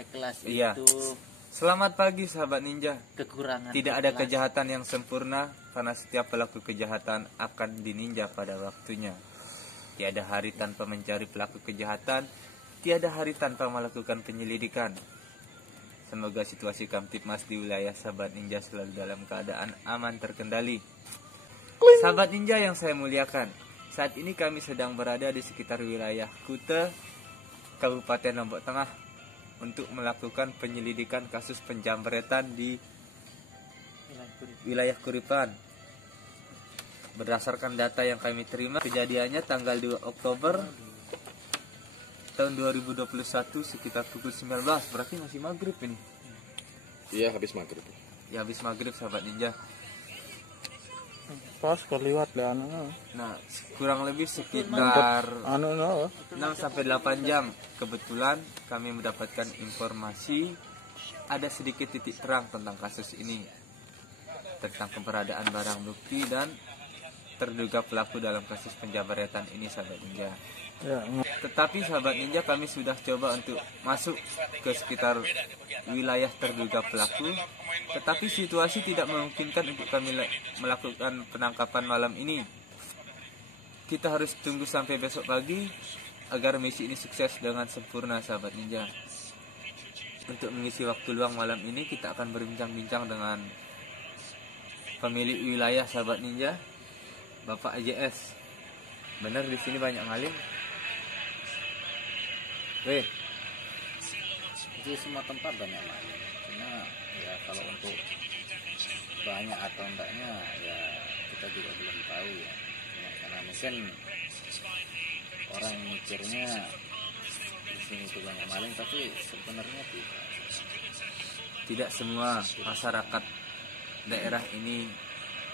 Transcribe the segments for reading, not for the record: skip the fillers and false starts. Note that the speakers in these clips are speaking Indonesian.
ikhlas Iya. itu Selamat pagi sahabat ninja. kekurangan. Tidak ada ikhlas. kejahatan yang sempurna, karena setiap pelaku kejahatan akan dininja pada waktunya. Tiada hari tanpa mencari pelaku kejahatan, tiada hari tanpa melakukan penyelidikan. Semoga situasi Kamtibmas di wilayah sahabat ninja selalu dalam keadaan aman terkendali. Sahabat ninja yang saya muliakan, saat ini kami sedang berada di sekitar wilayah Kute, Kabupaten Lombok Tengah, untuk melakukan penyelidikan kasus penjamretan di wilayah Kuripan. Berdasarkan data yang kami terima, kejadiannya tanggal 2 Oktober tahun 2021 sekitar pukul 19, berarti masih maghrib ini. Iya, habis maghrib. Ya habis maghrib sahabat ninja. Pas keliwat le anu. Nah, kurang lebih sekitar Anu 6 sampai 8 jam. Kebetulan kami mendapatkan informasi ada sedikit titik terang tentang kasus ini, tentang keberadaan barang bukti dan terduga pelaku dalam kasus penjamretan ini sahabat ninja. Ya, Tetapi sahabat ninja, kami sudah coba untuk masuk ke sekitar wilayah terduga pelaku, tetapi situasi tidak memungkinkan untuk kami melakukan penangkapan malam ini. Kita harus tunggu sampai besok pagi agar misi ini sukses dengan sempurna sahabat ninja. Untuk mengisi waktu luang malam ini, kita akan berbincang-bincang dengan pemilik wilayah sahabat ninja, Bapak AJS. Benar di sini banyak maling? Weh, Di semua tempat banyak maling. Cuma ya kalau untuk banyak atau enggaknya ya kita juga belum tahu ya. Karena mungkin orang mikirnya di sini itu banyak maling, tapi sebenarnya tidak semua masyarakat daerah ini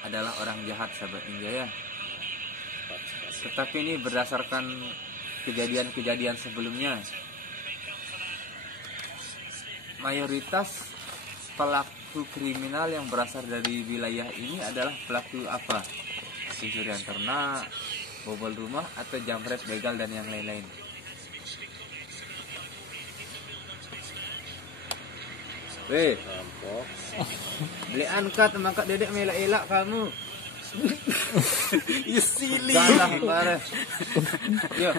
adalah orang jahat sahabat ninja ya. Tetapi ini berdasarkan kejadian-kejadian sebelumnya. Mayoritas pelaku kriminal yang berasal dari wilayah ini adalah pelaku apa? Pencurian ternak, bobol rumah, atau jamret, begal, dan yang lain-lain. Weh, beli angkat mangkat dedek melak-elak kamu. you silly. Janganlah marah. Yo,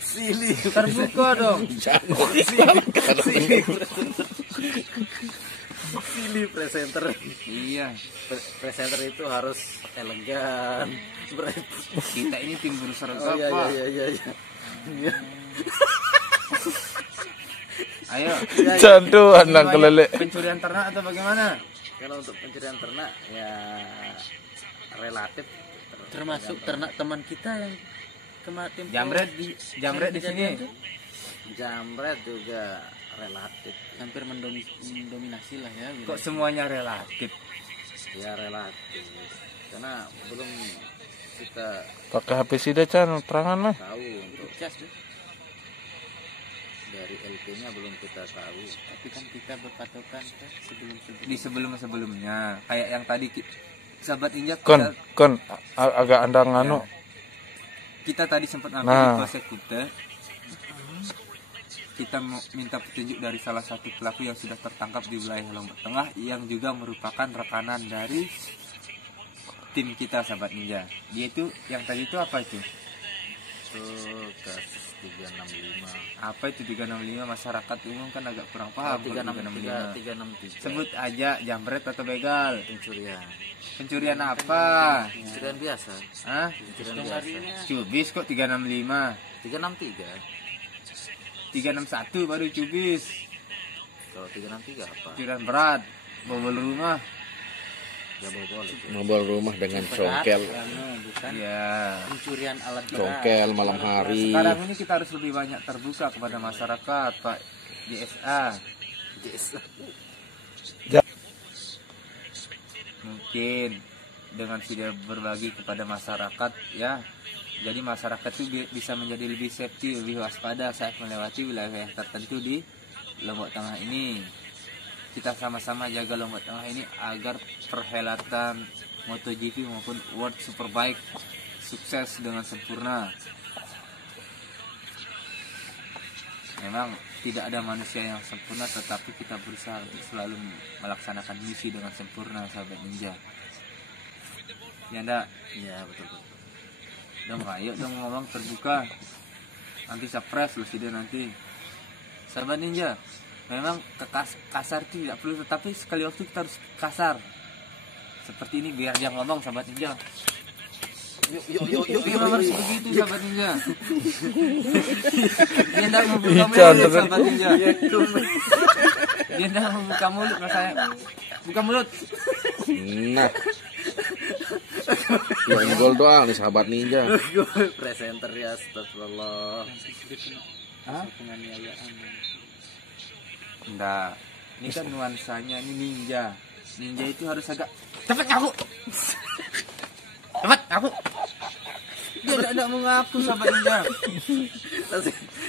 Silly. terbuka dong. Silly presenter. Iya, Presenter itu harus elegan. kita ini tim berusaha Oh iya apa? iya. Ayo, candu anak kelele. pencurian ternak atau bagaimana? Kalau untuk pencurian ternak ya relatif Termasuk ternak teman kita yang kemarin Jamret di sini. Jamret juga relatif hampir mendominasi lah ya. Kok semuanya relatif? ya relatif karena belum kita Pakai HP sida can terangan mah. tahu untuk Cas tuh. dari LP-nya belum kita tahu. Tapi kan kita berpatokan ke Di sebelum-sebelumnya, kayak yang tadi sahabat ninja Kon agak andang anu. kita tadi sempat ngambil Nah. di Polsek Kute. Kita minta petunjuk dari salah satu pelaku yang sudah tertangkap di wilayah Lombok Tengah, yang juga merupakan rekanan dari tim kita sahabat ninja. Dia itu yang tadi itu apa itu? Itu kasus 365. Apa itu 365? Masyarakat umum kan agak kurang paham. kalau 365. 363 Sebut aja jamret atau begal. pencurian. Pencurian apa? Pencurian biasa. Hah? Pencurian biasa. Cubis kok 365. 363. 361 baru cubis. Kalau 363 apa? Pencurian berat, bobol rumah. Ya boleh. Mobile rumah dengan congkel, bukan Ya. pencurian alat berat. congkel malam hari. Sekarang ini kita harus lebih banyak terbuka kepada masyarakat, Pak JSA. Mungkin dengan sudah berbagi kepada masyarakat ya, jadi masyarakat itu bisa menjadi lebih safety, lebih waspada saat melewati wilayah tertentu di Lombok Tengah ini. Kita sama-sama jaga Lombok Tengah ini agar perhelatan MotoGP maupun World Superbike sukses dengan sempurna. Memang tidak ada manusia yang sempurna, tetapi kita berusaha untuk selalu melaksanakan misi dengan sempurna, sahabat ninja. Ya enggak? Iya betul. Dong ayo dong ngomong terbuka. Nanti surprise loh dia nanti. Sahabat ninja, memang kasar itu tidak perlu, tetapi sekali waktu kita harus kasar. Seperti ini biar dia ngomong, sahabat ninja. Yuk, harus begitu, sahabat ninja. Dia tidak membuka mulut, sahabat ninja. Dia tidak membuka mulut, saya. Buka mulut. Nah, yang gol doang nih sahabat ninja. Presenter ya, astagfirullah. Enggak. Ini kan nuansanya, ini ninja. Ninja itu harus agak cepat ngaku. Cepat ngaku. Dia tidak mau ngaku, sahabat ninja.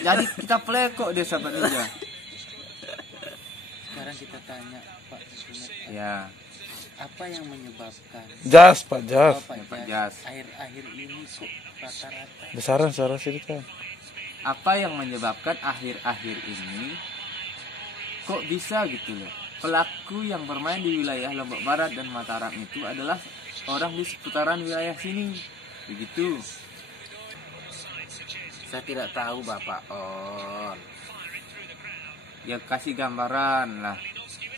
Jadi kita plekok dia, sahabat ninja. Sekarang kita tanya Pak Junet, Ya, apa yang menyebabkan Jas, Pak Jas. Pak Jas. akhir-akhir ini kok rata-rata Besaran suara sini kan. apa yang menyebabkan akhir-akhir ini kok bisa gitu loh? Pelaku yang bermain di wilayah Lombok Barat dan Mataram itu adalah orang di seputaran wilayah sini. Begitu. Saya tidak tahu Bapak On. Ya kasih gambaran lah.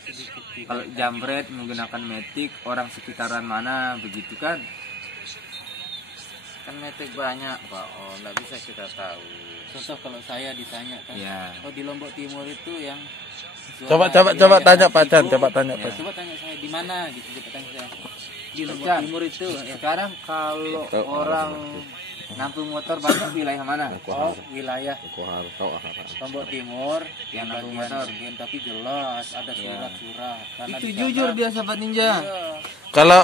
sedikit tidak Kalau jambret menggunakan metik, orang sekitaran mana, begitu kan? Kan metik banyak Pak On, nggak bisa kita tahu. contoh kalau saya ditanya kan, Ya. oh di Lombok Timur itu yang Coba zona tanya wilayah Pak Chan, Ibu, coba tanya Ya. Pak Chan. coba tanya saya di mana gitu, coba tanya saya di Lombok Chan, Timur itu ya. Sekarang kalau Tahu, orang nampung motor banyak wilayah mana? Oh wilayah Aku harus tahu. Lombok Timur Yang yang nampung bagian motor. bagian, tapi jelas ada Ya. surat-surat karena Itu di sana- jujur dia, sahabat ninja. Iya. Kalau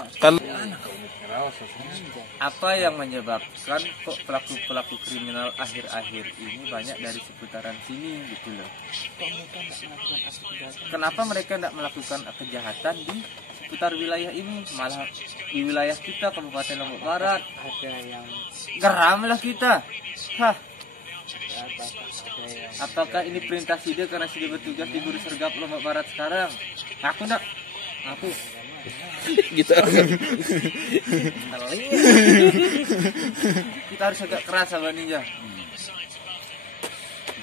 Apa yang menyebabkan kok pelaku-pelaku kriminal akhir-akhir ini banyak dari seputaran sini gitu loh? Kenapa mereka tidak melakukan kejahatan di seputar wilayah ini, malah di wilayah kita Kabupaten Lombok Barat? Ada yang Geramlah kita. Hah, ada yang apakah ini perintah Sida karena Sida bertugas di Guru Sergap Lombok Barat sekarang? Aku enggak. Aku Gitu. kita harus agak keras, sahabat ninja.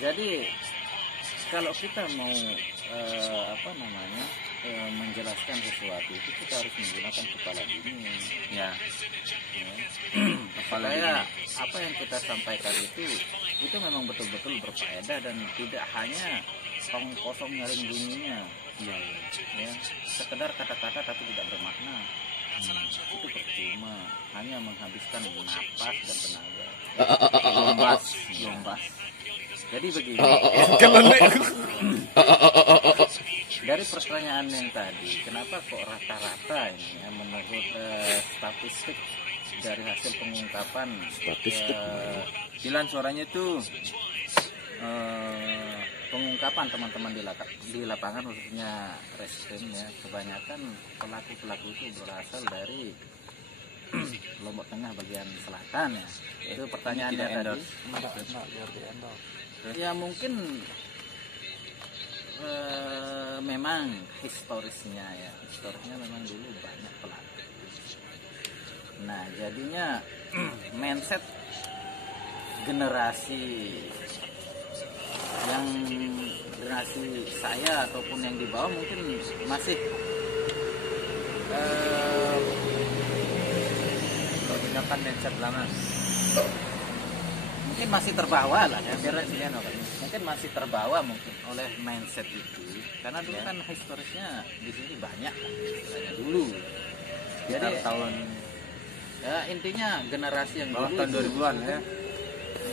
Jadi kalau kita mau menjelaskan sesuatu itu kita harus menggunakan kepala dingin. Ya, Kepala apa yang kita sampaikan itu memang betul-betul berfaedah dan tidak hanya kosong nyaring bunyinya. Ya, sekedar kata-kata tapi tidak bermakna. Itu percuma, hanya menghabiskan napas dan tenaga. Jombas. Jadi begini. Dari pertanyaan yang tadi, kenapa kok rata-rata ini ya, menurut statistik dari hasil pengungkapan Statistik. Dilan suaranya tuh pengungkapan teman-teman di lapangan khususnya reskrim ya, kebanyakan pelaku itu berasal dari Lombok Tengah bagian selatan ya. Itu pertanyaannya tadi. Ya mungkin memang historisnya memang dulu banyak pelaku. Nah jadinya mindset generasi saya ataupun yang di bawah mungkin masih menggunakan mindset lama. mungkin masih terbawa lah ya, mungkin masih terbawa mungkin oleh mindset itu karena dulu kan historisnya di sini banyak kan, istilahnya dulu. Jadi tahun ya intinya generasi yang bawah dulu tahun 2000-an ya.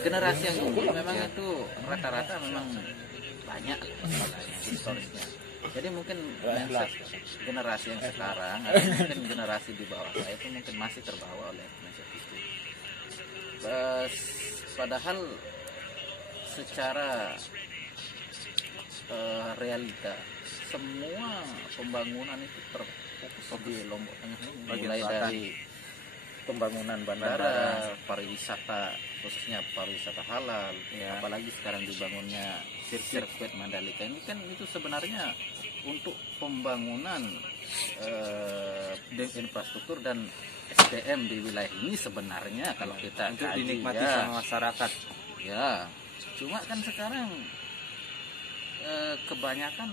generasi yang dulu memang itu rata-rata memang banyak historisnya. Jadi mungkin mindset generasi yang sekarang atau mungkin generasi di bawah saya itu mungkin masih terbawa oleh mindset itu. Padahal secara realita semua pembangunan itu terfokus di Lombok Tengah ini, Bagian mulai selatan. dari pembangunan bandara, pariwisata, khususnya pariwisata halal, Ya. apalagi sekarang dibangunnya sirkuit Mandalika ini kan itu sebenarnya untuk pembangunan infrastruktur dan SDM di wilayah ini sebenarnya kalau kita untuk kaji, dinikmati ya. sama masyarakat. Ya, cuma kan sekarang kebanyakan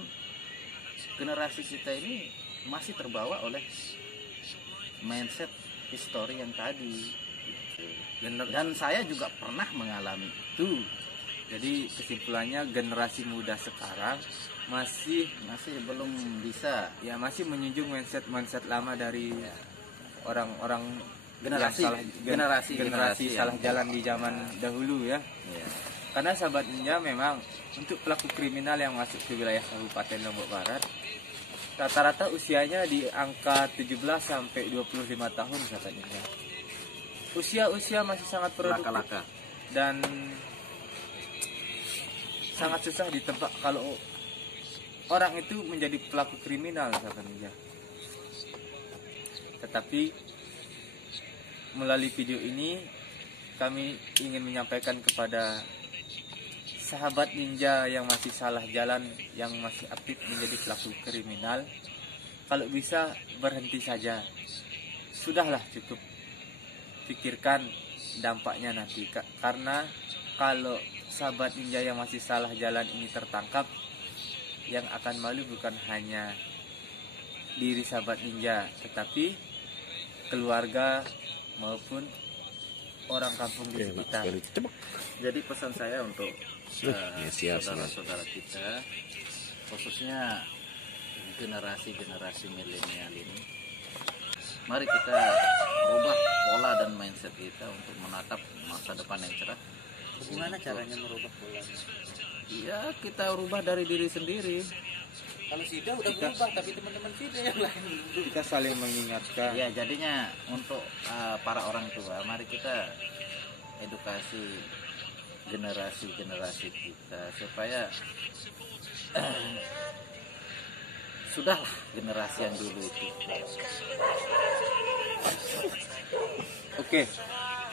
generasi kita ini masih terbawa oleh mindset histori yang tadi. Gitu. Dan saya juga pernah mengalami itu. Jadi kesimpulannya generasi muda sekarang masih Belum bisa masih menjunjung mindset lama dari orang-orang generasi yang generasi yang- salah jalan di zaman dahulu ya. Ya. Karena sahabat ninja memang untuk pelaku kriminal yang masuk ke wilayah Kabupaten Lombok Barat rata-rata usianya di angka 17 sampai 25 tahun sahabat ninja. Usia masih sangat produktif Laka-laka. dan sangat susah ditebak kalau orang itu menjadi pelaku kriminal sahabat ninja. Tetapi melalui video ini kami ingin menyampaikan kepada sahabat ninja yang masih salah jalan, yang masih aktif menjadi pelaku kriminal, kalau bisa berhenti saja. Sudahlah, cukup pikirkan dampaknya nanti. Karena kalau sahabat ninja yang masih salah jalan ini tertangkap, yang akan malu bukan hanya diri sahabat ninja, tetapi keluarga maupun orang kampung di sekitar. Jadi pesan saya untuk siap. saudara-saudara kita, khususnya generasi milenial ini, mari kita rubah pola dan mindset kita untuk menatap masa depan yang cerah. Gimana caranya merubah pola? Ya, kita rubah dari diri sendiri. Kalau Sida udah berubah, tapi teman-teman Sida yang lain belum. Kita saling mengingatkan. Ya, jadinya untuk para orang tua, mari kita edukasi generasi kita supaya sudahlah generasi yang dulu itu. Oke,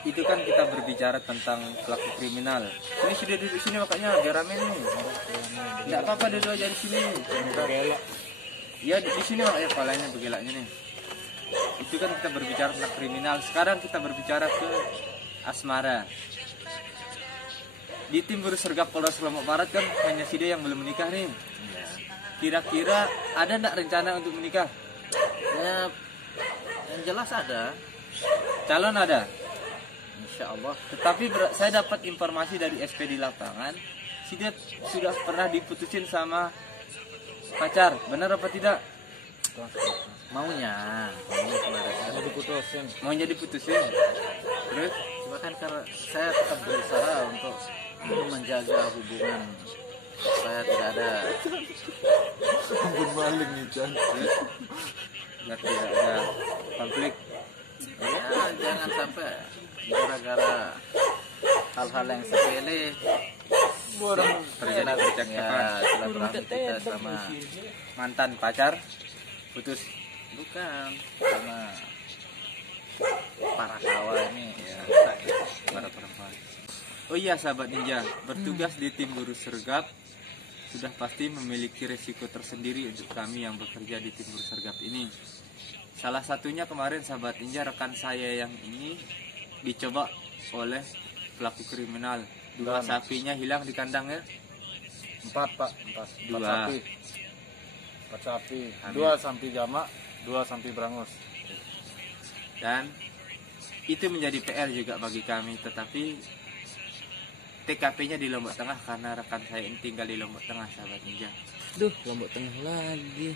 itu kan kita berbicara tentang pelaku kriminal. Ini sudah duduk sini makanya biar rame nih. Tidak apa-apa duduk aja di sini. Ya di sini makanya kepalanya bergelaknya nih. Itu kan kita berbicara tentang kriminal. Sekarang kita berbicara ke asmara. Di tim Sergap Polres Lombok Barat kan hanya Sida yang belum menikah nih. Kira-kira ada enggak rencana untuk menikah? Ya, yang jelas ada, Calon ada. insya Allah. Tetapi saya dapat informasi dari SP di lapangan, Sida sudah pernah diputusin sama pacar, benar apa tidak? Maunya kemarin. Mau jadi putusin. Terus Cuma kan karena saya tetap berusaha untuk menjaga hubungan saya tidak ada biar tidak ada konflik. ya jangan sampai gara-gara hal-hal yang sepele Terjadi percakapan. ya silaturahmi kita sama Mantan pacar putus. bukan sama para kawa ini ya Para perempuan. Oh iya sahabat ninja, bertugas di tim Guru Sergap sudah pasti memiliki resiko tersendiri untuk kami yang bekerja di tim Guru Sergap ini. Salah satunya kemarin sahabat ninja, rekan saya yang ini dicoba oleh pelaku kriminal. Dua sapinya hilang di kandangnya. 4 pak, 4 Dua. sapi, 4 sapi, Amin. 2 sapi jamak, 2 sapi berangus. Dan itu menjadi PR juga bagi kami, tetapi TKP-nya di Lombok Tengah karena rekan saya ini tinggal di Lombok Tengah sahabat ninja. Duh, Lombok Tengah lagi.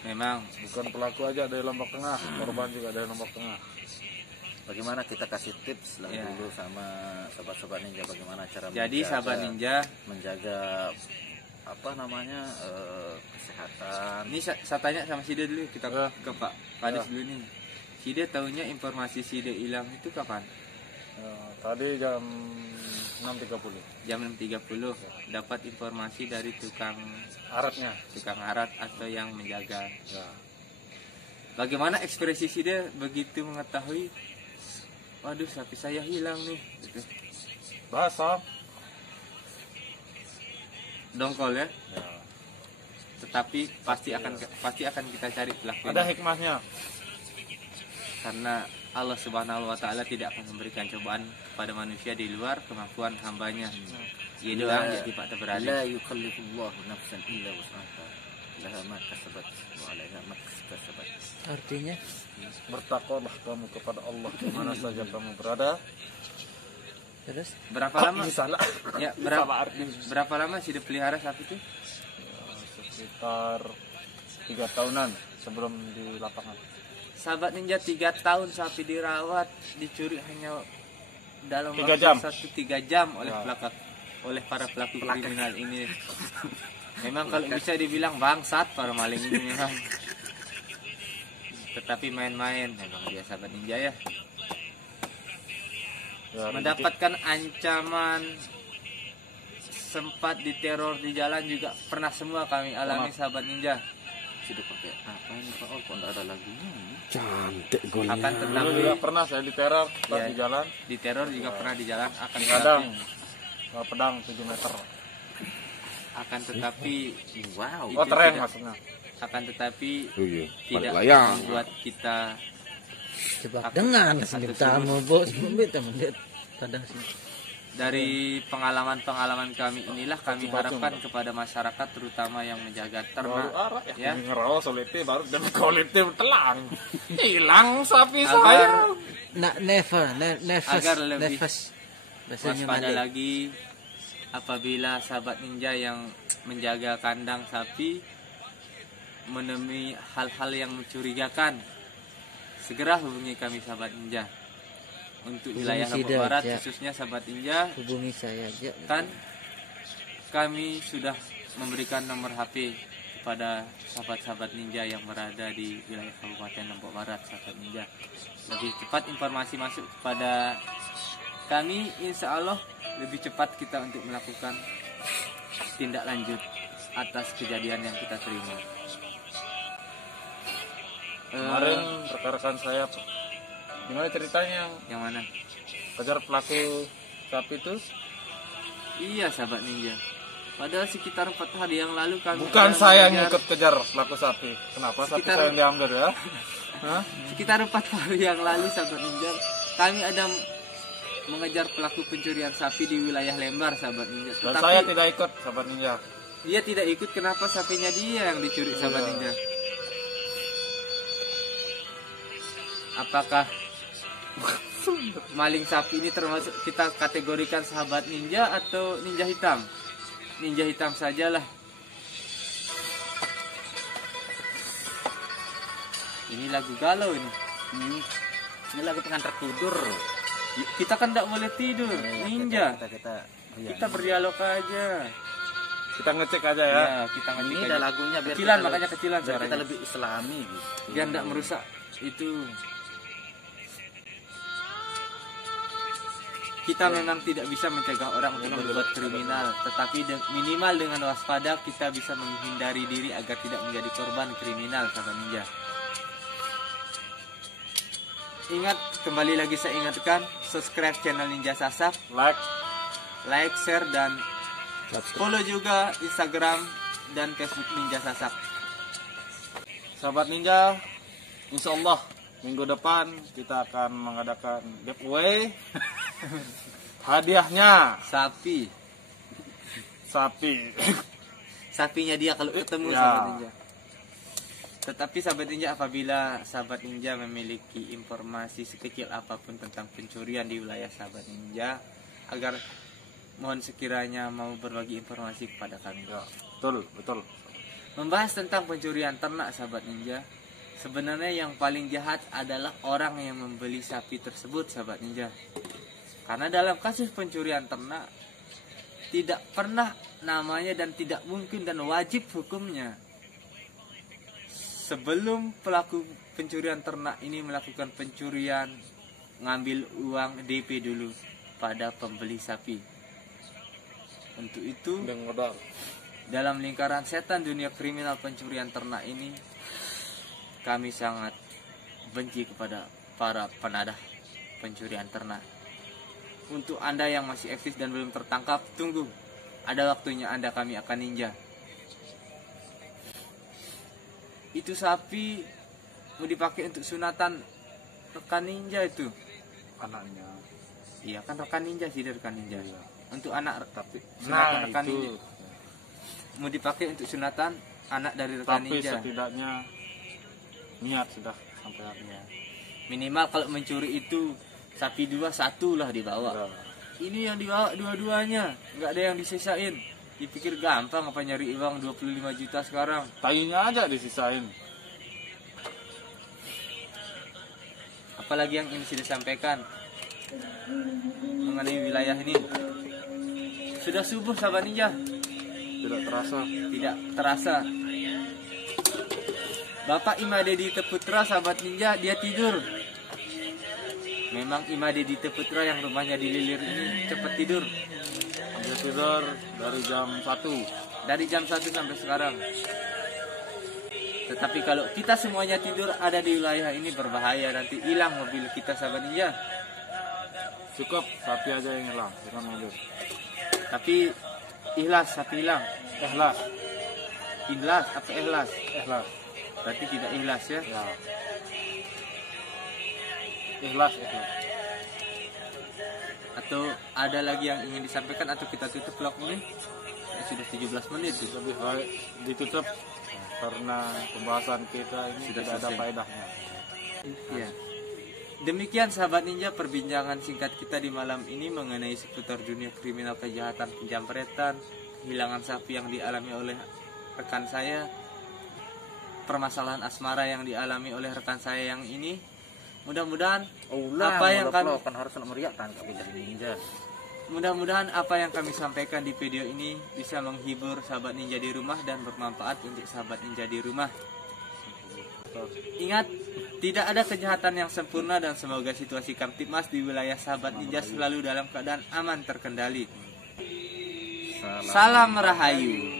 Memang Bukan pelaku aja dari Lombok Tengah, korban juga dari Lombok Tengah. bagaimana kita kasih tips lah Ya. dulu sama sobat-sobat ninja bagaimana cara jadi sahabat ninja, menjaga apa namanya kesehatan. ini saya tanya sama Sida dulu, kita ke Pak Padis dulu nih. Sida tahunya informasi Sida hilang itu kapan? Ya, tadi jam 6.30 Jam 6.30 dapat informasi dari tukang aratnya. arat atau yang menjaga. Ya. Bagaimana ekspresi dia begitu mengetahui, waduh sapi saya hilang nih, gitu. Bahasa. Dongkol ya. Tetapi pasti akan kita cari pelakunya. Ada hikmahnya. Karena Allah Subhanahu wa taala tidak akan memberikan cobaan kepada manusia di luar kemampuan hambanya. Ia doang jadi Pak berani. La yukallifullahu nafsan illa wus'aha. Laha ma kasabat wa 'alaiha ma iktasabat. Artinya Bertakwalah kamu kepada Allah di mana saja kamu berada. terus Berapa lama? Ini salah. Ya, berapa lama sih dipelihara sapi itu? Sekitar 3 tahunan sebelum di lapangan. Sahabat Ninja 3 tahun sapi dirawat, dicuri hanya dalam 3 waktu jam. 3 jam oleh Ya. oleh para pelaku kriminal ini. Memang kalau bisa dibilang bangsat para maling ini memang. Tetapi main-main memang dia sahabat Ninja ya. Ya, Mendapatkan ancaman, sempat diteror di jalan juga pernah semua kami alami sahabat Ninja. Sudah pakai apa ini Pak? Oh, kok enggak ada lagunya ini? cantik golnya. Akan Dulu tetapi juga pernah saya diteror pas Ya. di jalan. diteror juga pernah di jalan, akan Kadang tetapi, pedang 7 meter. akan tetapi Wow. Oh, itu tereng tidak- maksudnya. akan tetapi Oh iya, tidak balik layang. membuat kita Coba dengar sendiri tamu bos, membeta mendet kadang sih. dari pengalaman-pengalaman kami inilah kami harapkan kepada masyarakat terutama yang menjaga Baru ternak arah ya. ya. Ngerawas solete baru dan kolete telang. Hilang sapi Agar- saya. Nah, nervous, Agar lebih nervous. Bahasanya waspada Malik. lagi apabila sahabat Ninja yang menjaga kandang sapi menemui hal-hal yang mencurigakan, segera hubungi kami sahabat Ninja. Untuk Hubungi wilayah Sida Lombok Barat aja. khususnya sahabat Ninja, Hubungi saya aja. kan kami sudah memberikan nomor HP kepada sahabat-sahabat Ninja yang berada di wilayah Kabupaten Lombok Barat, sahabat Ninja. Lebih cepat informasi masuk kepada kami, insya Allah lebih cepat kita untuk melakukan tindak lanjut atas kejadian yang kita terima. Kemarin rekan-rekan saya gimana ceritanya Yang mana? kejar pelaku sapi itu? Iya sahabat Ninja. Padahal sekitar 4 hari yang lalu kami Bukan sedang saya yang mengejar- ikut kejar pelaku sapi. Kenapa sapi Sekitar- saya yang diambil ya? Hah? Sekitar 4 hari yang lalu sahabat Ninja, kami ada mengejar pelaku pencurian sapi di wilayah Lembar sahabat Ninja. Dan Tetapi saya tidak ikut, sahabat ninja. dia tidak ikut, kenapa sapinya dia yang dicuri sahabat Iya. Ninja? Apakah maling sapi ini termasuk kita kategorikan sahabat ninja atau ninja hitam? Ninja hitam sajalah. Ini lagu galau ini. Ini lagu pengantar tidur. Kita kan tidak boleh tidur, ninja. Kita Kita berdialog aja. Kita ngecek aja ya. Ya, kita ini ngetik ada aja. lagunya biar Kecilan, kita makanya kecilan biar kita suaranya. lebih islami gitu. Biar tidak merusak itu. Kita memang tidak bisa mencegah orang untuk berbuat kriminal, tetapi minimal dengan waspada kita bisa menghindari diri agar tidak menjadi korban kriminal, sahabat ninja. Ingat, kembali lagi saya ingatkan, subscribe channel Ninja Sasak, like, share, dan follow juga Instagram dan Facebook Ninja Sasak. Sahabat ninja, insya Allah minggu depan kita akan mengadakan giveaway. Hadiahnya Sapi, sapi. sapinya dia kalau ketemu Ya. sahabat ninja. Tetapi sahabat ninja, apabila sahabat ninja memiliki informasi sekecil apapun tentang pencurian di wilayah sahabat ninja, agar mohon sekiranya mau berbagi informasi kepada kami. Ya, betul. Membahas tentang pencurian ternak sahabat ninja, sebenarnya yang paling jahat adalah orang yang membeli sapi tersebut sahabat ninja. Karena dalam kasus pencurian ternak tidak pernah namanya dan tidak mungkin dan wajib hukumnya sebelum pelaku pencurian ternak ini melakukan pencurian, ngambil uang DP dulu pada pembeli sapi. Untuk itu, Dan modal. dalam lingkaran setan dunia kriminal pencurian ternak ini, kami sangat benci kepada para penadah pencurian ternak. Untuk Anda yang masih eksis dan belum tertangkap, tunggu. Ada waktunya Anda kami akan ninja. Itu sapi mau dipakai untuk sunatan rekan ninja itu. Anaknya. Iya kan rekan ninja sih, dari rekan ninja. Untuk anak tapi Nah, rekan itu. ninja. Mau dipakai untuk sunatan anak dari rekan Tapi ninja. setidaknya niat sudah sampai hatinya. Minimal kalau mencuri itu sapi 2 1 lah dibawa. Udah. Ini yang dibawa dua-duanya, nggak ada yang disisain. Dipikir gampang apa nyari uang 25 juta sekarang. Tainya aja disisain. Apalagi yang ingin saya sampaikan mengenai wilayah ini. Sudah subuh sahabat ninja, Tidak terasa. tidak terasa. Bapak Imade di Teputra sahabat ninja, dia tidur. Memang Imade di Teputra yang rumahnya di Lilir ini cepat tidur. Ambil tidur dari jam 1. Dari jam 1 sampai sekarang. Tetapi kalau kita semuanya tidur ada di wilayah ini berbahaya, nanti hilang mobil kita sahabat ninja. Cukup sapi aja yang hilang, jangan mobil. Tapi ikhlas sapi hilang. Ikhlas. Ikhlas apa ikhlas? Ikhlas. Berarti tidak ikhlas ya. Ya. Ikhlas. Atau ada lagi yang ingin disampaikan atau kita tutup vlog ini? Ya, sudah 17 menit itu. Lebih baik ditutup karena pembahasan kita ini Sudah tidak ada selesai. faedahnya. Ya. Demikian sahabat ninja perbincangan singkat kita di malam ini mengenai seputar dunia kriminal, kejahatan, penjamretan, kehilangan sapi yang dialami oleh rekan saya, permasalahan asmara yang dialami oleh rekan saya yang ini. Mudah-mudahan apa yang kami kan harus meriak kan kami jadi ninja. Mudah-mudahan apa yang kami sampaikan di video ini bisa menghibur sahabat ninja di rumah dan bermanfaat untuk sahabat ninja di rumah. Ingat, tidak ada kejahatan yang sempurna dan semoga situasi Kamtibmas di wilayah sahabat ninja selalu dalam keadaan aman terkendali. Salam Rahayu.